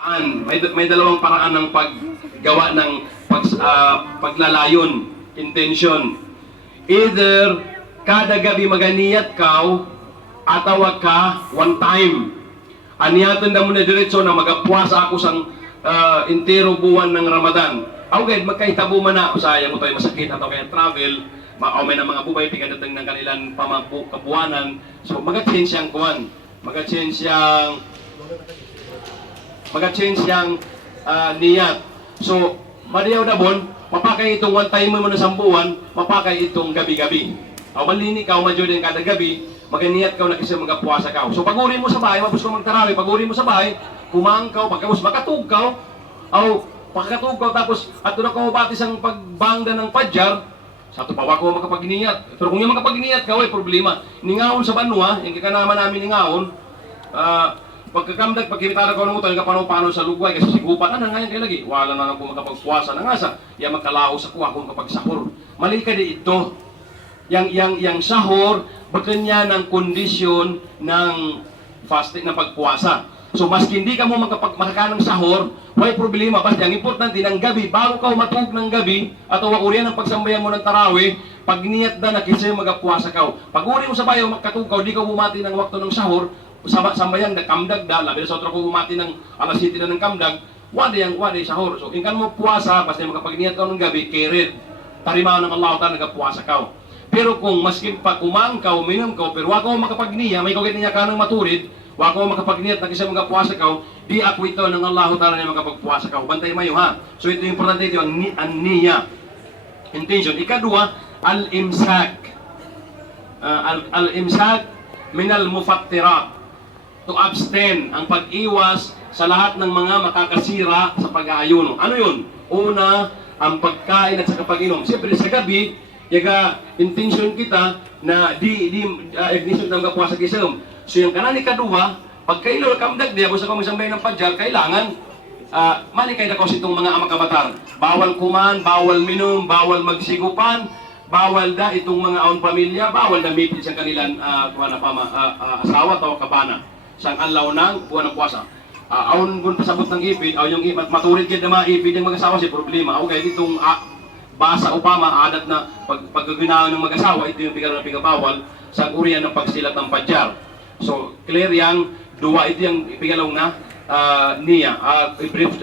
May dalawang paraan ng paggawa ng paglalayon, intention. Either kada gabi maganiyat ka atawa ka one time. Aniyaton na mo na diretso na magapuasa ako sang intero buwan ng Ramadan. Okay, magkahitabo man na usaya mo tayo masakit atau kaya travel, may na mga bubay pigadatang ng kanilang kabuanan. So maga-change siyang kuwan. Maga-change siyang niyat. So, madiyaw na bon, mapakay itong one time mo na sambuan, mapakay itong gabi-gabi. Aw malini ka, madyo din kada gabi, maganiyat ka na kasi magapuasa ka. So, paguri mo sa bahay, mapos ka magtarawi, paguri mo sa bahay, kumang ka, pagkabos makatug ka, aw pagkatug ka, tapos ato na ka mabati sang pagbangda ng padjar, sa ito pa ko makapaginiyat. Pero kung yung makapaginiyat ka, way problema. Ningawon sa banwa, yung kakanaman namin ningawon, pagkakamdag, pagkimitada ko ng utang, kapano-pano sa lugway, kasi sigupan na ngayon kayo lagi. Wala na ako makapagpuasa na nga sa, yan magkalao sa kuha kung kapag sahur. Mali ka di ito. Yang sahur, baganya ng kondisyon ng fasting na pagpuasa. So, maski hindi ka mo makakanang sahur, may problema. Basta ang importante ng gabi, bago ka matug ng gabi, at uriyan ng pagsambayan mo ng tarawih, pag niyat na nakisay magapuasa ka. Pag uri mo sa bayo, magkatug ka, di ka bumati ng wakto ng sahur, sambayan na kamdag da, labi sa otro ko bumati ng alas 7 na ng kamdag, wadi sahur. So, inkan mo puasa, basta makapag-niyat ka ng gabi, kirid, tarimahan ng Allah, nagapuasa ka. Pero kung maski pa kumang ka, uminom ka, pero wako makapag-niya, may kagit niya ka ng maturid, wako makapag-niyat na kasi magapuasa ka, di ako ito ng Allah, na makapagpuasa ka. Bantay mayo ha. So, ito yung importante ito, ang niya. Intention. Ikadua, al-imsak. Al-imsak minal mufattirat. To abstain, ang pag-iwas sa lahat ng mga makakasira sa pag-aayuno. Ano yun? Una, ang pagkain at sa pag-inom. Siyempre sa gabi, yaga intention kita na ignition ng kapuasa kisam. So yung kanani kadua, pagkailo kamdag di ako sa kumisambay ng padjar, kailangan manikay na ko itong mga amakabatar. Bawal kuman, bawal minum, bawal magsigupan, bawal da itong mga aon pamilya, bawal na mipit sa kanilang asawa o kabana. Sang anlaw ng buwan ng puasa. Aon kung pasabot ng ipid, aw yung maturid kaya na mga ipid yung mag-asawa si problema. Okay, itong basa upama, adat na pagkaginawa ng mag-asawa, ito yung pigabawal sa uriyan ng pagsilat ng padjar. So, clear yan, duwa ito yung pigalaw na niya. Brief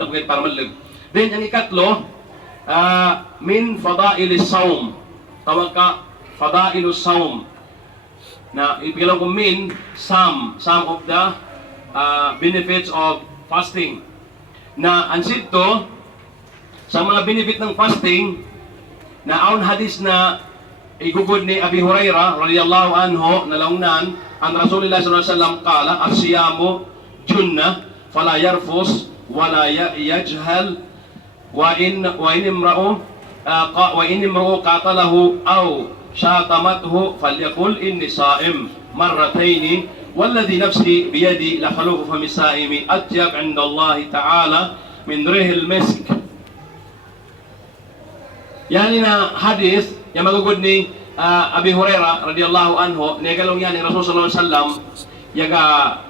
na ko para malag. Then, yung ikatlo, min fadailis saum. Tawag ka, fadailus saum. Na ipigalaw ko min, some of the benefits of fasting. Na ansid to, sa mga benefit ng fasting, na aun hadis na igugod ni Abi Hurairah radhiyallahu anhu na laungnan, ang Rasulullah sallallahu alaihi wasallam kala, as-siyamu junna, fala yarfus, wala yajhal, wa in imra'u qatalahu aw شاتمته فليقل إني صائم مرتين والذي نفسي بيدي لخلوف فم الصائم أطيب عند الله تعالى من ريح المسك. Yani na hadith yang magugod ni Abi Hurairah radhiyallahu anhu, negalong yan ni Rasul sallallahu alaihi wasallam yaga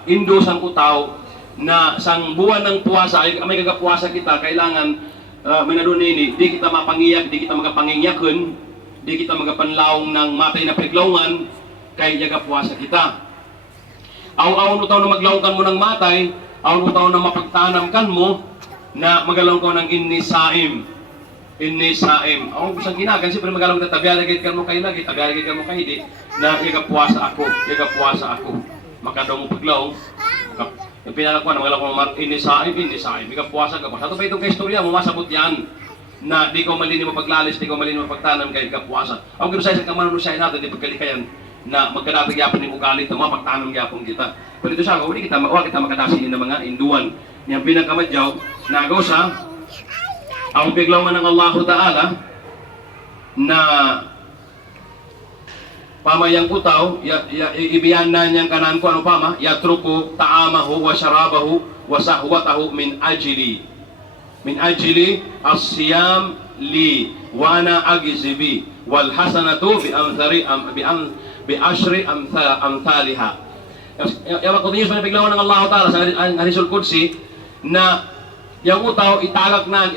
indo sang utaw na sang buwan ng puasa ay may kagapuasa kita kailangan manadun ini di kita mapangiyak, di kita magapangingyaken, di kita magapanlaong ng matay na priglongan kay yaga puasa kita. Aw-aw utaw na maglawkan mo ng matay, aw utaw na mapagtanamkan mo na magalaw ko ng inni saim. Aw kusang kinagan siyempre magalaw na tabialagay kan mo kay lagi, tabialagay kan mo kay di na yaga puasa ako. Makadaw mo paglawong. Yung pinalakuan na magalaw ko inni saim. Yaga puasa ka pa. Sa to pa itong kaistorya mo masabot yan. Na di ko malini mapaglalis, di ko malini mapagtanam kay kapuasa. Ang gino sa isang kamanulusay natin, di pagkalikayan na magkadatag yapon ng ugalit na mapagtanam yapon kita. Pero ito siya, hindi kita makadasin ng mga induan. Niyang pinakamadyaw, nagaw sa ang biglawan ng Allah Ta'ala na pamayang utaw, ibiyan na niyang kanan ko, ano pama, yatruku ta'amahu wa syarabahu wa sahwatahu min ajli as-siyam li wa ana agzibi wal hasanatu bi ashri amthaliha. Yung continuous na piglawan ng Allah Ta'ala sa Hadisul Qudsi na yung utaw itagak na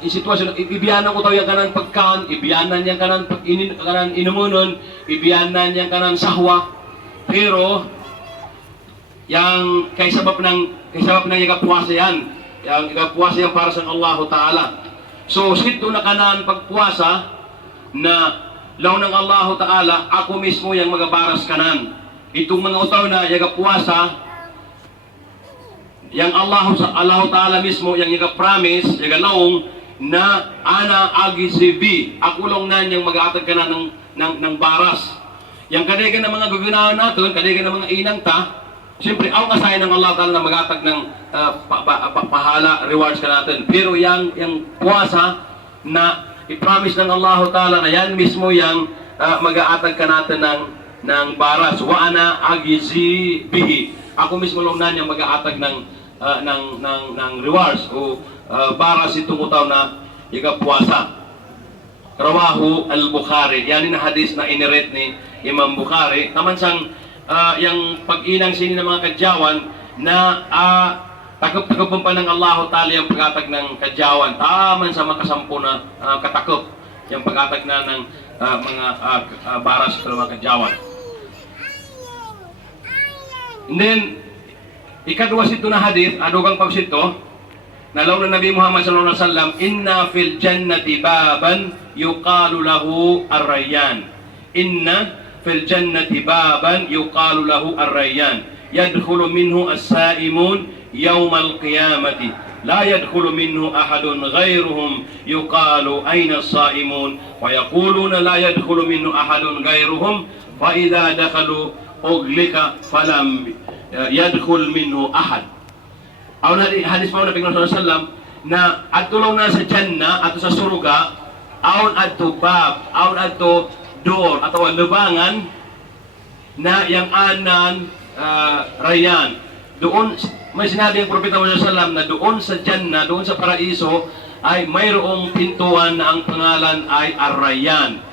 sitwasyon ibiyanan utaw yung kanan pagkaan, ibiyanan yung kanan kanan inumunon, ibiyanan yung kanan sahwa, pero yang kaysabab ng igapuwasa yan, yung igapuwasa yan para sa Allah Ta'ala. So sito na kanan pagpuwasa na law ng Allah Ta'ala, ako mismo yung magabaras kanan. Itong mga utaw na igapuwasa, yang Allah Ta'ala mismo yang iga-promise, iga-laong na ana agizibi, ako lang na yung mag-aatag ka na ng baras. Yang kadigan ng mga gagawin natin, kadigan ng mga inang ta, siyempre, ang kasayan ng Allah Ta'ala na mag-aatag ng pahala, rewards ka natin. Pero yung puwasa na i-promise ng Allah Ta'ala na yan mismo yung mag-aatag ka natin ng baras. Wa ana agizibihi. Ako mismo lang na yung mag-aatag ng rewards o baras itong utaw na igapuwasa. Rawahu al-Bukhari. Yan yung hadis na inirate ni Imam Bukhari. Naman siyang yung pag-inang sini ng mga kadyawan na takop-takopon pa ng Allah Ta'ala yung pag-atag ng kadyawan. Taman sa makasampu na katakop yung pag-atag na ng mga baras sa mga kadyawan. And then, ikadwa sito na hadith, adugang pagsito, nalaw na Nabi Muhammad sallallahu alaihi wasallam, inna fil jannati baban yuqalu lahu ar-rayyan. Inna fil jannati baban yuqalu lahu ar-rayyan. Yadkhulu minhu as-saimun yawm al-qiyamati. La yadkhulu minhu ahadun ghayruhum yuqalu ayna as-saimun wa yaquluna la yadkhulu minhu ahadun ghayruhum fa idza dakhalu uglika falam yadkhul minhu ahad. Aw na hadis pa na Panginoon sallallahu alaihi wasallam na adtulaw na sa Jannah ato sa suruga awn adto bab, awn adto door atau lubangan na yang anan Rayyan. Doon may sinabi ang propeta Muhammad sallallahu alaihi wasallam na doon sa Jannah, doon sa paraiso ay mayroong pintuan na ang pangalan ay Ar-Rayyan.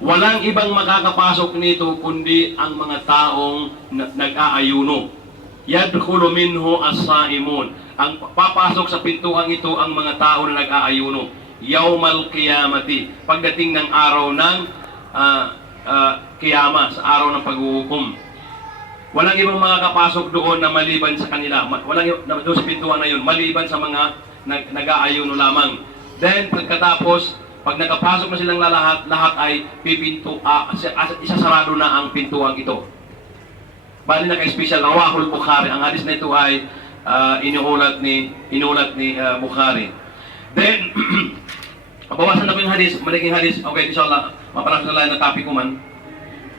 Walang ibang makakapasok nito kundi ang mga taong nag-aayuno. Yadkhulu minhu as-saimun. Ang papasok sa pintuang ito ang mga tao na nag-aayuno. Yawmal qiyamati. Pagdating ng araw ng kiyama, sa araw ng paghuhukom. Walang ibang makakapasok doon na maliban sa kanila. Walang doon sa pintuan na yun, maliban sa mga nag-aayuno lamang. Then pagkatapos, pag nakapasok na silang lahat ay pipinto, isasarado na ang pintuang ito. Bali na kay-special, Rawahul Bukhari. Ang hadis na ito ay inuulat ni Bukhari. Then, bawasan na ko yung hadis, maliging hadis. Okay, inshallah, maparang sa lahat na topic ko man.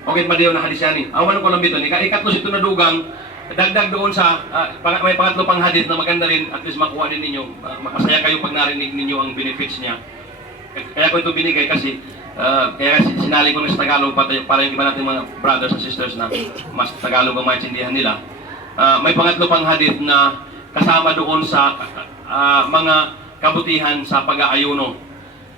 Okay, madiyaw na hadis yan eh. Awan ko lang dito, ikatlo sito na dugang, dagdag doon sa, may pangatlo pang hadis na maganda rin, at least makuha din ninyo, masaya kayo pag narinig ninyo ang benefits niya. Kaya ko ito binigay kasi kaya sinali ko na sa Tagalog para yung iba natin mga brothers and sisters na mas Tagalog ang maintindihan nila. May pangatlo pang hadith na kasama doon sa mga kabutihan sa pag-aayuno.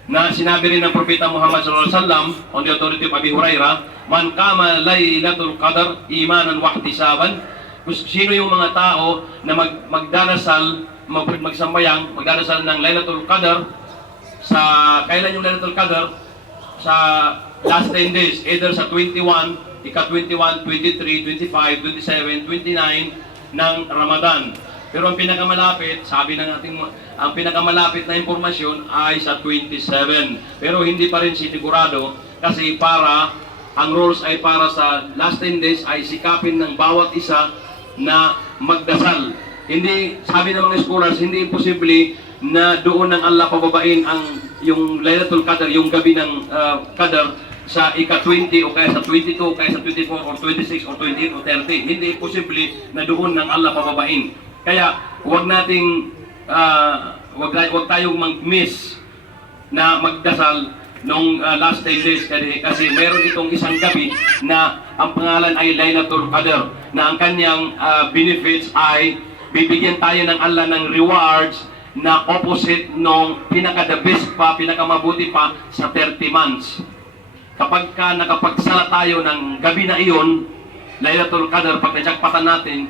Na sinabi rin ng Propeta Muhammad sallallahu alaihi wasallam on the authority of Abi Hurairah, man qama laylatul qadr imanan wa ihtisaban. Sino yung mga tao na magdarasal, magsambayang, magdarasal ng Laylatul Qadr sa kailan yung Laylatul Qadr? Sa last 10 days, either sa 21, ika-21, 23, 25, 27, 29 ng Ramadan. Pero ang pinakamalapit, sabi ng ating, ang pinakamalapit na impormasyon ay sa 27. Pero hindi pa rin sinigurado kasi ang rules ay para sa last 10 days ay sikapin ng bawat isa na magdasal. Hindi, sabi ng mga scholars, hindi imposible na doon ng Allah pababain yung Laylatul Qadr, yung gabi ng Qadr sa ika-20 o kaya sa 22 o kaya sa 24 or 26 or 28 o 30. Hindi posible na doon ng Allah pababain. Kaya huwag nating huwag tayong mag-miss na magdasal nung last 10 days kasi mayroon itong isang gabi na ang pangalan ay Laylatul Qadr na ang kanyang benefits ay bibigyan tayo ng Allah ng rewards na opposite nung pinaka-the best pa, pinaka-mabuti pa sa 30 months. Kapag nakapagsala tayo ng gabi na iyon, Laylatul Qadr, pag najakpatan natin,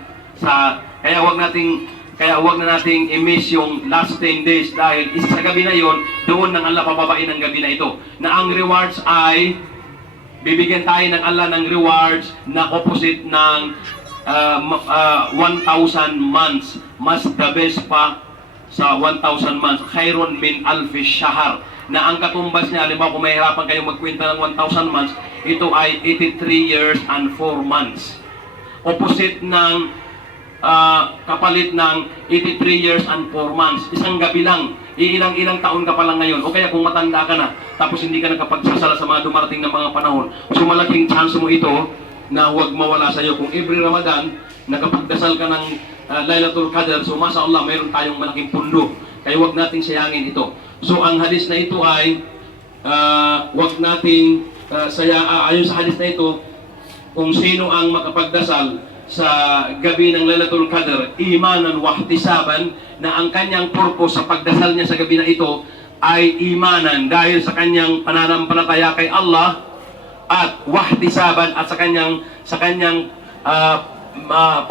kaya Kaya huwag na nating i-miss yung last 10 days dahil isa sa gabi na yon, doon ng Allah pababain ang gabi na ito. Na ang rewards ay, bibigyan tayo ng Allah ng rewards na opposite ng 1,000 months. Mas the best pa sa 1,000 months. Khairun min alfi shahar. Na ang katumbas niya, halimbawa kung mahirapan kayong magkwenta ng 1,000 months, ito ay 83 years and 4 months. Opposite ng kapalit ng 83 years and 4 months. Isang gabi lang, ilang taon ka pa lang ngayon. O kaya kung matanda ka na, tapos hindi ka nakapagsasala sa mga dumarating na mga panahon, so malaking chance mo ito na huwag mawala sa iyo. Kung every Ramadan, nakapagdasal ka ng Laylatul Qadr, so masya Allah, mayroon tayong malaking pundo. Kaya huwag nating sayangin ito. So ang hadis na ito ay, huwag nating ayon sa hadis na ito, kung sino ang makapagdasal sa gabi ng Lailatul Qadr, imanan wa ihtisaban, na ang kanyang purpose sa pagdasal niya sa gabi na ito ay imanan dahil sa kanyang pananampalataya kay Allah, at wa ihtisaban at sa kanyang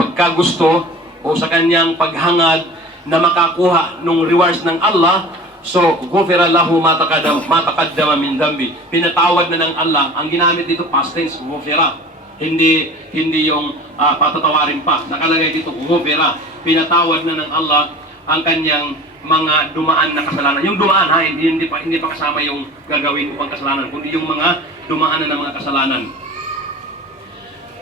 pagkagusto o sa kanyang paghangad na makakuha ng rewards ng Allah. So, ghufira lahu ma taqaddama min dhanbi. Pinatawad na ng Allah. Ang ginamit dito past tense, ghufira. Hindi yung patatawarin pa. Nakalagay dito, ghufira. Pinatawad na ng Allah ang kanyang mga dumaan na kasalanan. Yung dumaan ha, hindi pa kasama yung gagawin upang kasalanan, kundi yung mga dumaan na ng mga kasalanan.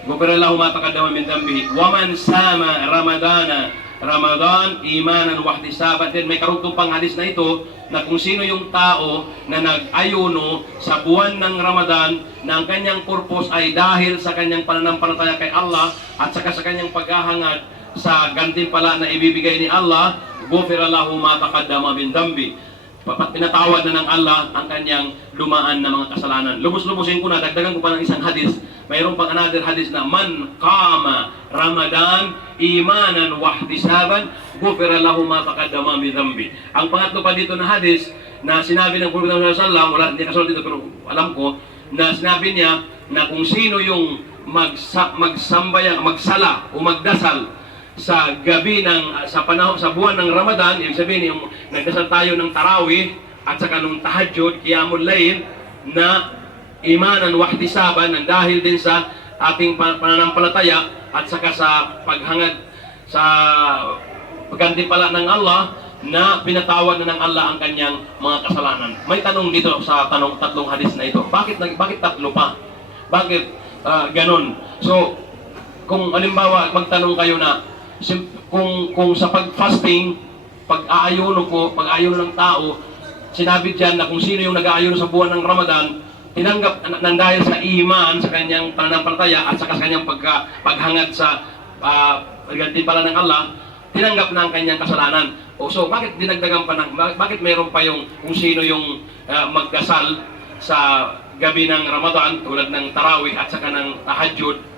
Ghufira lahu ma taqaddama min dhanbi. Wa man sama Ramadan imanan wa ihtisaban. Then may karugtong pang hadis na ito na kung sino yung tao na nag-ayuno sa buwan ng Ramadan na ang kanyang purpose ay dahil sa kanyang pananampalataya kay Allah at saka sa kanyang paghahangad sa gantimpala na ibibigay ni Allah, ghufira lahu ma taqaddama min dhanbi. Pinatawad na ng Allah ang kanyang dumaan na mga kasalanan. Lubos-lubosin ko na, dagdagan ko pa ng isang hadis. Mayroon pang another hadis na man qama Ramadan imanan wa ihtisaban ghufira lahu ma taqaddama min dhanbi. Ang pangatlo pa dito na hadis na sinabi ng Prophet sallallahu alaihi wasallam, wala hindi kasulad dito pero alam ko na sinabi niya na kung sino yung magsala o magdasal sa gabi ng sa panahon sa buwan ng Ramadan, ibig sabihin yung nagdasal tayo ng tarawih at saka ng tahajjud, qiyamul layl, na imanan wa ihtisaban, dahil din sa ating pananampalataya at saka sa paghangad sa paggantimpala ng Allah, na pinatawad na ng Allah ang kanyang mga kasalanan. May tanong dito sa tatlong hadis na ito. Bakit tatlo pa? Bakit ganon? So, kung halimbawa magtanong kayo na kung sa pag-fasting, pag-aayuno ng tao, sinabi diyan na kung sino yung nag-aayuno sa buwan ng Ramadan, tinanggap ng dahil sa iman, sa kanyang pananampalataya at sa kanyang paghangad sa gantimpala ng Allah, tinanggap na ang kanyang kasalanan. So bakit dinagdagan pa bakit mayroon pa yung kung sino yung magdasal sa gabi ng Ramadan tulad ng tarawih at saka ng tahajjud?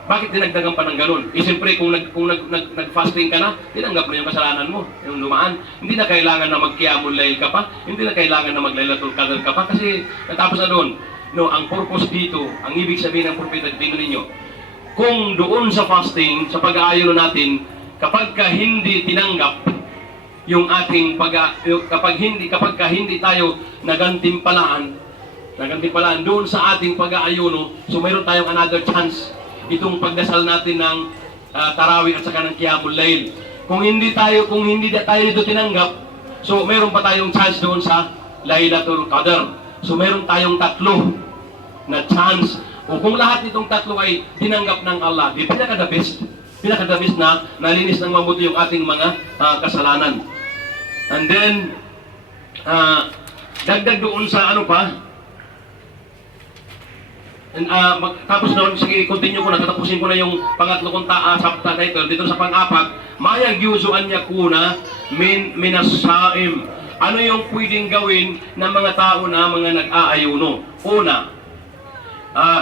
Bakit dinagdagan pa ng ganun? Siyempre, kung nag-fasting ka na, tinanggap mo yung kasalanan mo, yung lumaan. Hindi na kailangan na mag-qiyamul layl ka pa, hindi na kailangan na mag-Laylatul Qadr ka pa, kasi natapos na doon. No, ang purpose dito, ang ibig sabihin ng propeta, tingnan ninyo, kung doon sa fasting, sa pag-aayuno natin, kapag hindi tinanggap yung ating kapag hindi tayo nagantimpalaan doon sa ating pag-aayuno, so mayroon tayong another chance itong pagdasal natin ng tarawih at saka ng qiyamul layl. Kung hindi tayo dito tinanggap, so meron pa tayong chance doon sa Laylatul Qadr. So meron tayong tatlo na chance. O kung lahat nitong tatlo ay tinanggap ng Allah, di pinaka-the best na nalinis ng mabuti yung ating mga kasalanan. And then dagdag doon sa ano pa, and, tapos noon, sige, continue ko na, tatapusin ko na yung pangatlo kong subtitle. Dito sa pang-apat, mayagyuzu an yakuna minasaim. Ano yung pwedeng gawin ng mga tao na mga nag-aayuno? Una,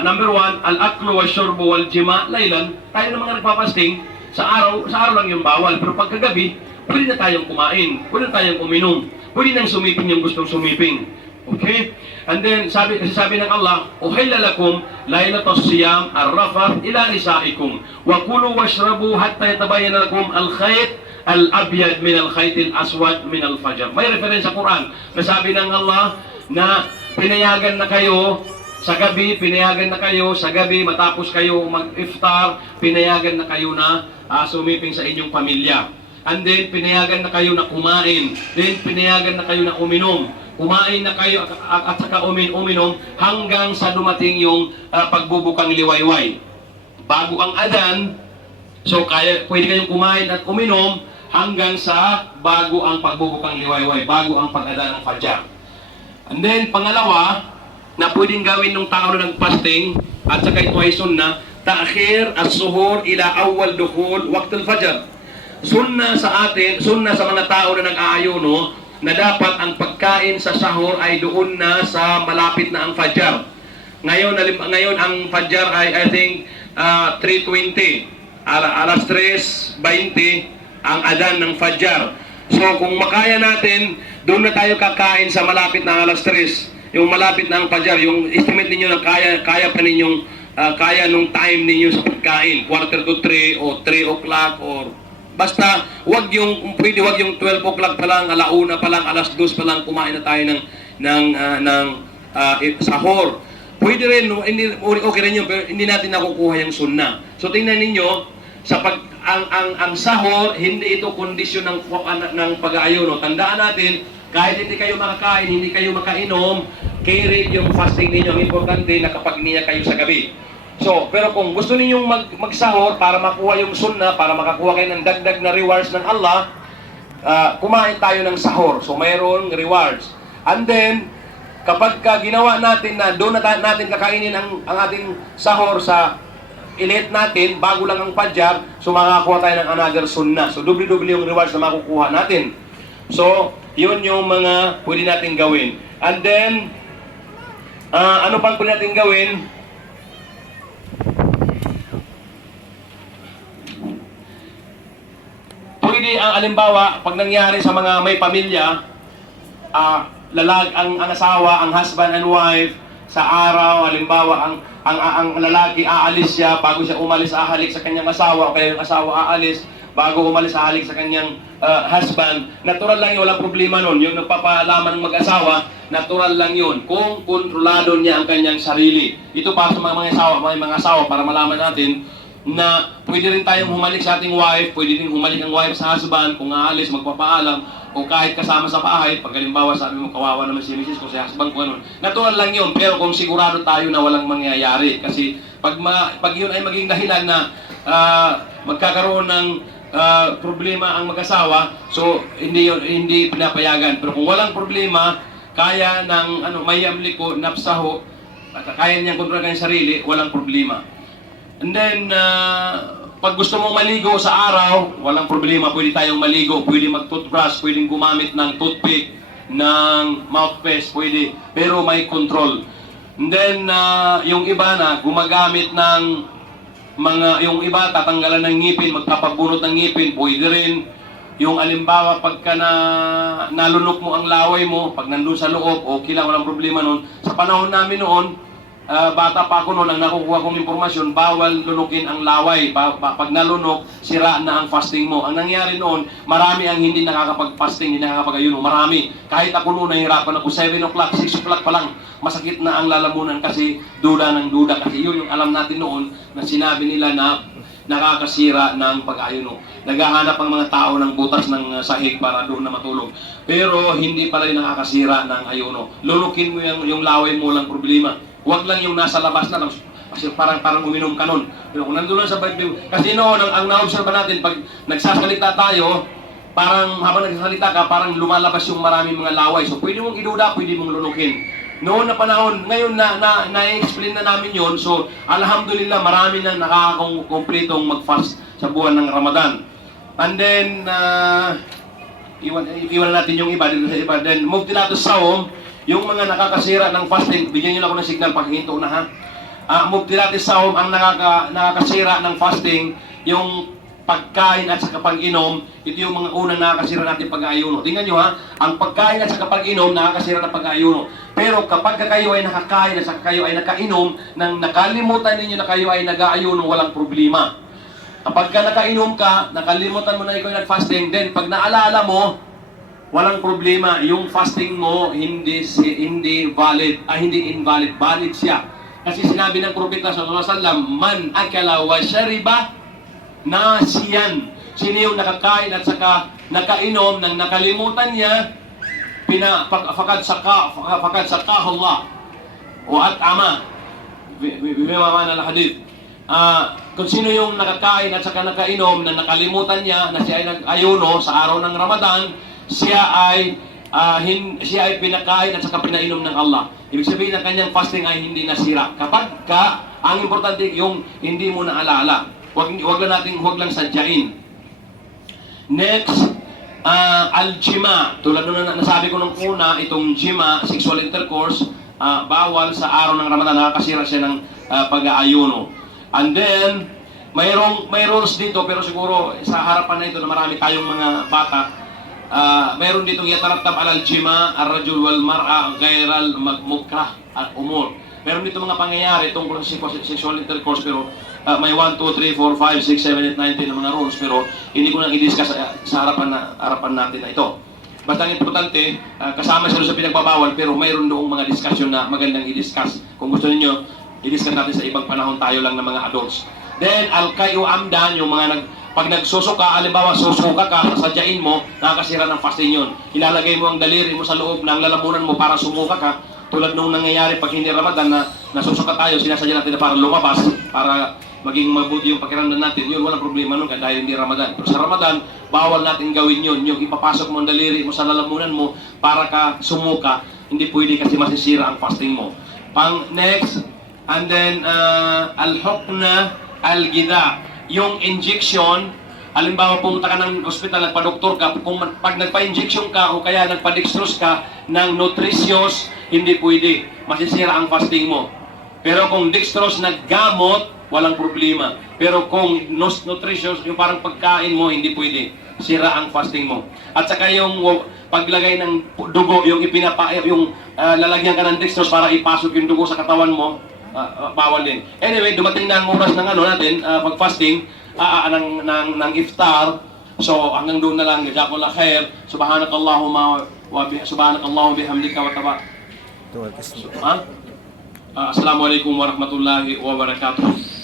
number 1, al-aklu wa syurbu wal jima laylan. Tayo ng mga nagpapasting, sa araw lang yung bawal. Pero pagkagabi, pwede na tayong kumain, pwede na tayong uminom, pwede nang sumiping yung gustong sumiping. Okay? And then, sabi ng Allah, uhilla lakum laylatus siyam ar-rafath ila nisaikum wa kulu washrabu hatta yatabayyana lakum al-khayt al-abyad min al-khayt al-aswad min al-fajr. May reference sa Quran na sabi ng Allah na pinayagan na kayo sa gabi, pinayagan na kayo sa gabi matapos kayo mag-iftar, pinayagan na kayo na sumiping sa inyong pamilya. And then, pinayagan na kayo na kumain. Then, pinayagan na kayo na uminom. Kumain na kayo at saka uminom hanggang sa dumating yung pagbubukang liwayway. Bago ang adan, so pwede kayong kumain at uminom hanggang sa bago ang pagbubukang liwayway, bago ang pag-adan ng Fajr. And then, pangalawa, na pwedeng gawin ng tao na nag-fasting, at saka ito ay sunnah, ta'khir as-suhur ila awwal dukhul waqt al-fajr. Sunna sa atin, sunna sa mga tao na nag-aayuno, na dapat ang pagkain sa sahur ay doon na sa malapit na ang Fajr. Ngayon ang Fajr ay I think 3:20, alas 3:20 ang adan ng Fajr. So kung makaya natin, doon na tayo kakain sa malapit na alas 3, yung malapit na ang Fajr, yung estimate ninyo na kaya pa ninyong kaya nung time ninyo sa pagkain, 2:45 o 3 o'clock or basta wag yung 12 o'clock pa lang, alauna pa lang, alas 2 pa lang kumain na tayo ng sahur. Pwede rin, okay rin yun, pero hindi natin nakukuha yung sunnah. So tingnan ninyo, sa ang sahur, hindi ito kondisyon ng pag-aayuno. Tandaan natin, kahit hindi kayo makakain, hindi kayo makainom, carry yung fasting ninyo. Ang importante na kapag niya kayo sa gabi. So, pero kung gusto ninyong magsahur para makuha yung sunnah, para makakuha kayo ng dagdag na rewards ng Allah, kumain tayo ng sahur. So, mayroon rewards. And then, kapag ginawa natin na doon natin kakainin ang ating sahur sa ilit natin, bago lang ang Fajr, so makakuha tayo ng another sunnah. So, doble-doble yung rewards na makukuha natin. So, yun yung mga pwede natin gawin. And then, ano pang pwede natin gawin? Pwede alimbawa, pag nangyari sa mga may pamilya, ang asawa, ang husband and wife, sa araw, halimbawa, ang lalaki aalis siya, bago siya umalis, ahalik sa kanyang asawa, o kaya yung asawa aalis, bago umalis, ahalik sa kanyang husband. Natural lang yun, walang problema nun. Yung nagpapaalaman ng mag-asawa, natural lang yun. Kung kontrolado niya ang kanyang sarili. Ito para sa mga asawa, para malaman natin, na pwede rin tayong humalik sa ating wife, pwede rin humalik ang wife sa husband, kung aalis, magpapaalam, o kahit kasama sa bahay, pag halimbawa sabi mo, kawawa naman si Mrs. ko, si husband ko, ano. Natural lang yun, pero kung sigurado tayo na walang mangyayari, kasi pag yun ay maging dahilan na magkakaroon ng problema ang mag-asawa, so hindi pinapayagan. Pero kung walang problema, kaya ng may amliko, napsaho, kaya niyang kontrolin ang sarili, walang problema. And then, pag gusto mong maligo sa araw, walang problema, pwede tayong maligo, pwede mag-toothbrush, pwede gumamit ng toothpick, ng mouthpaste, pwede, pero may control. And then, yung iba na gumagamit ng yung iba tatanggalan ng ngipin, magpapabunot ng ngipin, pwede rin. Yung alimbawa, pagka nalunok mo ang laway mo, pag nandun sa loob, okay lang, walang problema nun. Sa panahon namin noon, bata pa ako noon, ang nakukuha kong impormasyon, bawal lunukin ang laway. Pag nalunok, sira na ang fasting mo. Ang nangyari noon, marami ang hindi nakakapag-fasting, hindi nakakapag-ayuno. Marami. Kahit ako noon, nahihirapan ako, 7 o'clock, 6 o'clock pa lang, masakit na ang lalamunan kasi duda ng duda. Kasi yun yung alam natin noon na sinabi nila na nakakasira ng pag-ayuno. Naghahanap ang mga tao ng butas ng sahig para doon na matulog. Pero hindi pala yung nakakasira ng ayuno. Lunukin mo yung laway mo, lang problema. Huwag lang yung nasa labas na, kasi parang uminom ka nun. Pero kung nandun lang sa Bible, kasi noon, ang na-observe natin, pag nagsasalita tayo, parang habang nagsasalita ka, parang lumalabas yung maraming mga laway. So pwede mong iduda, pwede mong lunukin. Noon na panahon, ngayon na-explain na namin yon. So alhamdulillah, marami na nakakakumpletong mag-fast sa buwan ng Ramadan. And then, iwan natin yung iba dito sa iba. Then, mubtilatus sawm, yung mga nakakasira ng fasting, bigyan nyo na ako ng signal pag hinto na ha. Mubtilatus sawm, ang nakakasira ng fasting, yung pagkain at saka pag-inom, ito yung mga unang nakakasira natin pag-ayuno. Tingnan nyo ha, ang pagkain at saka pag-inom, nakakasira ng pag-ayuno. Pero kapag kayo ay nakakain at saka kayo ay nakainom, nang nakalimutan ninyo na kayo ay nag-aayuno, walang problema. Kapag ka nakainom ka, nakalimutan mo na ikaw yung nag-fasting, then pag naalala mo, walang problema. Yung fasting mo, hindi valid, hindi invalid. Valid siya. Kasi sinabi ng Propeta sallallahu alaihi wasallam, man akala wa shariba nasiyan. Sino yung nakakain at saka nakainom nang nakalimutan niya, fakad saka Allah. Wa at'ama. Bimamana al-hadith. Kung sino yung nakakain at saka nakainom na nakalimutan niya na siya ay nag-ayuno sa araw ng Ramadan, siya ay pinakain at saka pinainom ng Allah. Ibig sabihin ng kanyang fasting ay hindi nasira. Kapag ang importante yung hindi mo naalala. Huwag lang sadyain. Next, al-jima. Tulad nung nasabi ko nung una, itong jima, sexual intercourse, bawal sa araw ng Ramadan, nakakasira siya ng pag-aayuno. And then, may rules dito, pero siguro sa harapan na ito na marami tayong mga bata, mayroon ditong yatarattab alal jima, ar-rajul wal mar'a, ghairal magmukrah, umur. Meron dito mga pangyayari tungkol sa sexual intercourse, pero may 1, 2, 3, 4, 5, 6, 7, 8, 9, 10 na mga rules, pero hindi ko nang i-discuss sa harapan natin na ito. Basta ang importante, kasama siya sa pinagbabawal, pero mayroon doong mga discussion na magandang i-discuss. Kung gusto niyo i-discuss natin sa ibang panahon, tayo lang ng mga adults. Then, al-kayu amdan, yung mga pag nagsusuka, alimbawa susuka ka, sasadyain mo, nakakasira ng fasting yun. Ilalagay mo ang daliri mo sa loob ng lalamunan mo para sumuka ka. Tulad nung nangyayari pag hindi Ramadan na nasusuka tayo, sinasadya natin na para lumabas, para maging mabuti yung pakiramdam natin. Yun, walang problema nun dahil hindi Ramadan. Pero sa Ramadan, bawal natin gawin yun. Yung ipapasok mo ang daliri mo sa lalamunan mo para ka sumuka, hindi pwede kasi masisira ang fasting mo. Next, and then, al-hukna al-gida. Yung injection, halimbawa pumunta ka ng ospital, nagpa-doktor ka, pag nagpa-injection ka o kaya nagpa-dextrose ka ng nutritious, hindi pwede. Masisira ang fasting mo. Pero kung dextrose naggamot, walang problema. Pero kung nutritious, yung parang pagkain mo, hindi pwede. Sira ang fasting mo. At saka yung paglagay ng dugo, yung lalagyan ka ng dextrose para ipasok yung dugo sa katawan mo, bawal din. Anyway, dumating na ang oras ng natin, pag-fasting, ng iftar. So, hanggang doon na lang. Jazakallah khair. Subhanakallahumma bihamdika wa tabarak. Assalamualaikum warahmatullahi wabarakatuh.